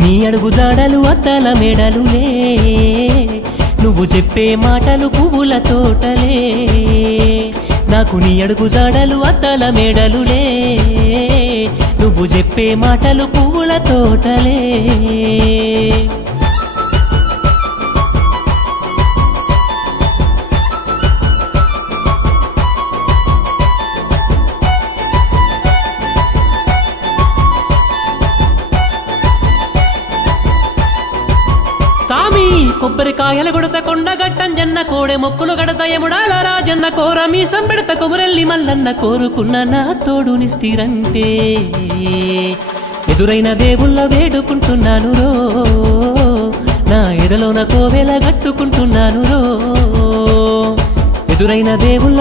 నీ అడుగు జాడలు అద్దాల మేడలులే, నువ్వు చెప్పే మాటలు పువ్వుల తోటలే. నాకు నీ అడుగు జాడలు అద్దాల మేడలులే, నువ్వు చెప్పే మాటలు పువ్వుల తోటలే. సామి కొబ్బరికాయల కొడత కొండగట్టం జన్న కోడె మొక్కులు గడత యముడాల రాజన్న కోర మీసం పెడత కొమురెల్లి మల్లన్న కోరుకున్న నా తోడునిస్తిరంటే. ఎదురైన దేవుళ్ళ వేడుకుంటున్నాను రో, నా ఎడలోన కోవెల గట్టుకుంటున్నాను రో. ఎదురైన దేవుళ్ళ